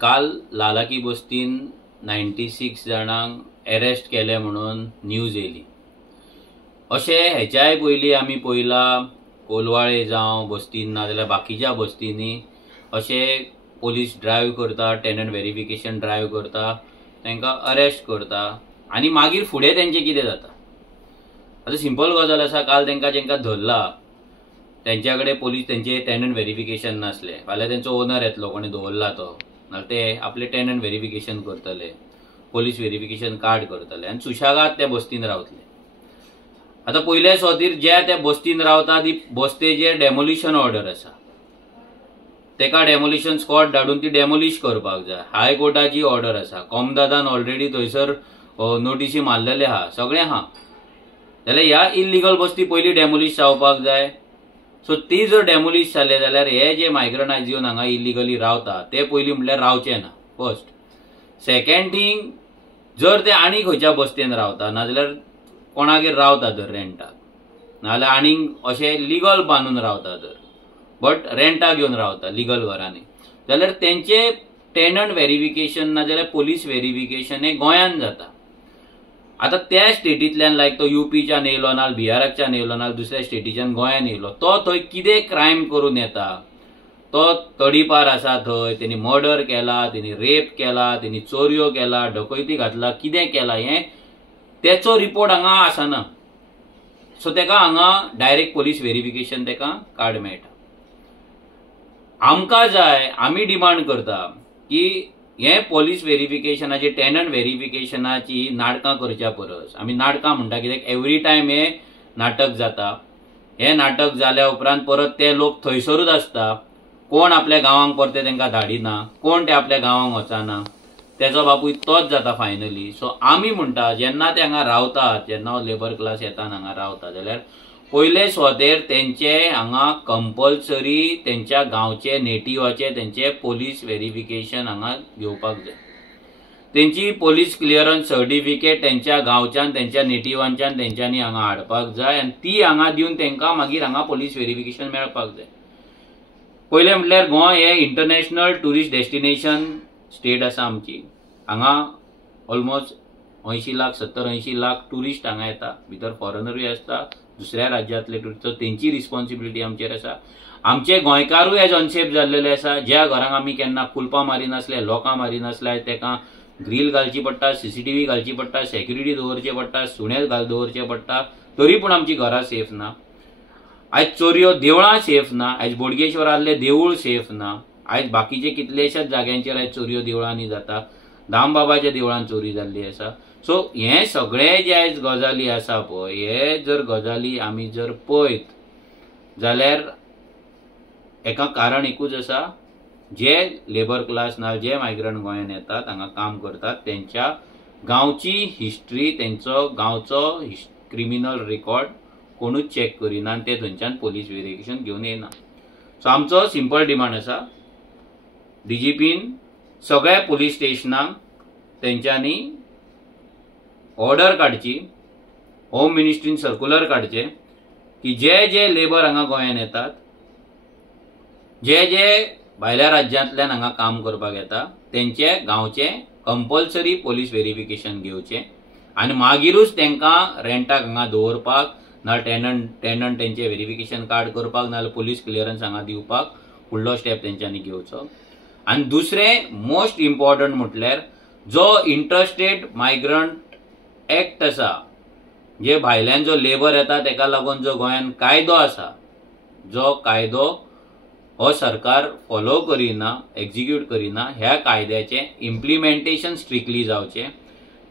काल लालाकी बस्तीन 96 जाणांक अरेस्ट केले म्हणून न्यूज येयली। अशे हेच्याय पयलीं आमी पळयला कोलवाळे जावं बस्तीन ना जाल्यार बाकीच्या बस्तींनी अशे पोलीस ड्रायव्ह करता, टेनंट व्हेरिफिकेशन ड्रायव्ह करता, तांकां अरेस्ट करता आनी मागीर फुडें तेंचें कितें जाता। आतां सिंपल गजाल आसा, काल जेंकां धरला तेंच्या कडेन पोलीस तेंचे टेनंट व्हेरिफिकेशन नासले। फाल्यां तेंचो ओनर येतलो, कोणी दवरला तो, नाल्यार ते आपले टेनंट व्हेरिफिकेशन करतले, पोलीस व्हेरिफिकेशन कार्ड करतले आनी सुशागाद त्या बस्तीन रावतले। आता पयले सुवातेर ज्या त्या बस्तीन रावता ती बस्तेचेर डेमोलिशन ऑर्डर आसा, तेका डेमोलिशन स्क्वॉड धाडून ती डेमोलिश करपाक जाय। हायकोर्टाची ऑर्डर आसा, कॉमदादान ऑलरेडी थंयसर नोटीसी मारलेले आहा, सगळें आहा। जाल्यार ह्या इल्लीगल बस्ती पयली डेमोलिश जावपाक जाय। सो ती जर डेमोलिश जाले जाल्यार हे जे मायग्रंट आयज येवन हांगा इल्लीगली रावता ते पयली म्हणल्यार रावचे ना, फर्स्ट। सेकंड थिंग, जर ते आनी खंयच्या बस्तेन रावता नाजाल्यार कोणागेर रावता तर रेंटाक, नाजाल्यार आनीक अशे लिगल बांदून रावता तर, बट रेंटाक घेवन रावता लिगल घरांनी, जाल्यार तेंचे टेनंट व्हेरिफिकेशन नाजाल्यार पोलीस व्हेरिफिकेशन हे गोंयान जाता। आता त्या स्टेटींतल्यान लायक तो यूपीच्यान येयलो नाल्यार बिहाराच्यान येयलो नाल्यार दुसऱ्या स्टेटीच्यान गोंयान येयलो, तो थंय कितें क्रायम करून येता, तो तडीपार आसा थंय, तेणी मर्डर केला, तेणी रेप केला, तेणी चोरयो केला, डकैती घातला, कितें केला हें तेचो रिपोर्ट हांगा आसना। सो तेका हांगा डायरेक्ट पोलीस व्हेरिफिकेशन तेका कार्ड मेळटा। आमकां जाय, आमी डिमांड करता की हे पोलीस व्हेरिफिकेशनाची, टेनंट व्हेरिफिकेशनाची नाटकां करच्या परस आमी नाटकां म्हणटा, कित्याक एवरी टायम हे नाटक जाता। हे नाटक जाल्या उपरांत परत ते लोक थंयसरूच आसता, कोण आपल्या गांवांक परते तांकां धाडिना, कोण ते आपल्या गांवांक वचना, तेचो बापूय तोच जाता फायनली। सो आमी म्हणटा जेन्ना ते हांगा रावतात, जेन्ना हो लेबर क्लास येता हांगा रावता, जाल्यार पयले सुवातेर तेंचे हांगा कंपल्सरी तेंच्या गांवचे नेटिवाचे तेंचे पोलीस व्हेरिफिकेशन हांगा घेवपाक जाय। तेंची पोलीस क्लियरन्स सर्टिफिकेट तेंच्या गांवच्यान, तेंच्या नेटिवांच्यान तेंच्यांनी हांगा हाडपाक जाय आनी ती हांगा दिवन तेंकां मागीर हांगा पोलीस व्हेरिफिकेशन मेळपाक जाय। पयले म्हटल्यार गोंय हे इंटरनॅशनल ट्युरिस्ट डेस्टिनेशन स्टेट आसा आमची। हांगा ऑलमोस्ट 80 लाख 70-80 लाख टुरिस्ट हांगा येता, भितर फॉरेनरूय आसता, दुसऱ्या राज्यांतले टुरिस्ट, तेंची रिस्पॉन्सिबिलिटी आमचेर आसा। आमचे गोंयकारूय एज अनसेफ जाल्लेले आसा, ज्या घरांक आमी केन्ना कुलपां मारिनासले, लोकां मारिनासले, तेका ग्रील घालची पडटा, CCTV घालची पडटा, सेक्युरिटी दवरचे पडटा, सुणे दवरचे पडटा, तरी पूण आमची घरां सेफ ना। आयज चोरयो देवळां सेफ ना, आयज बोडगेश्वर आहले देवूळ सेफ ना, आयज बाकीचे कितलेशेच जाग्यांचेर आयज चोरयो देवळांनी जाता, दामबाबाच्या देवळान चोरी जाल्ली आसा। सो हे सगळे जे आयज गजाली आसा पळय, हे जर गजाली आमी जर पळयत जाल्यार हेका कारण एकूच आसा, जे लेबर क्लास ना, जे मायग्रंट गोंयान येतात हांगा काम करतात, तेंच्या गांवची हिस्ट्री, तेंचो गांवचो क्रिमिनल रेकॉर्ड कोणूच चॅक करिना आनी ते थंयच्यान पोलीस व्हेरिफिकेशन घेवन येना। सो आमचो सिंपल डिमांड आसा, DGPन सगळ्या पोलीस स्टेशनांक तेंच्यांनी ऑर्डर काडची, होम मिनिस्ट्रीन सर्क्युलर काडचे की जे जे लेबर हांगा गोंयान येतात, जे जे भायल्या राज्यांतल्यान हांगा काम करपाक येता, तेंचे गांवचे कंपल्सरी पोलीस व्हेरिफिकेशन घेवचे आनी मागीरूच तेंकां रेंटाक हांगा दवरपाक, नाल्यार टेनंट तेंचे व्हेरिफिकेशन कार्ड करपाक, नाल्यार पोलीस क्लियरन्स हांगा दिवपाक फुडलो स्टेप तेंच्यांनी घेवचो। आनी दुसरें मोस्ट इम्पॉर्टंट म्हटल्यार जो इंटरस्टेट मायग्रंट एक्ट आसा, जे भायल्यान जो लेबर येता तेका लागून जो गोंयान कायदो आसा, जो कायदो हो सरकार फॉलो करिना, एक्झिक्यूट करिना, ह्या कायद्याचे इम्प्लिमेंटेशन स्ट्रिक्टली जावचे,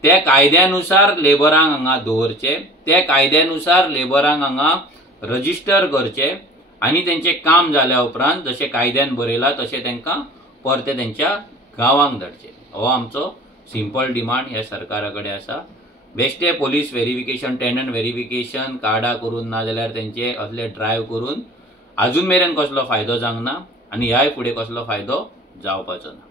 त्या कायद्यानुसार लेबरांक हांगा दवरचे, त्या कायद्यानुसार लेबरांक हांगा रजिस्टर करचे आनी तेंचे काम जाल्या उपरांत जशें कायद्यान बरयला तशें तेंकां परते तेंच्या गांवांक धाडचे। हो आमचो सिंपल डिमांड ह्या सरकारा कडेन आसा। बेश्टे पोलीस व्हेरिफिकेशन, टेनंट व्हेरिफिकेशन कार्डा करून ना जाल्यार तेंचे असले ड्रायव्ह करून अजून मेरेन कसलो फायदो जावंक ना आनी ह्याय फुडें कसलो फायदो जावपाचो ना।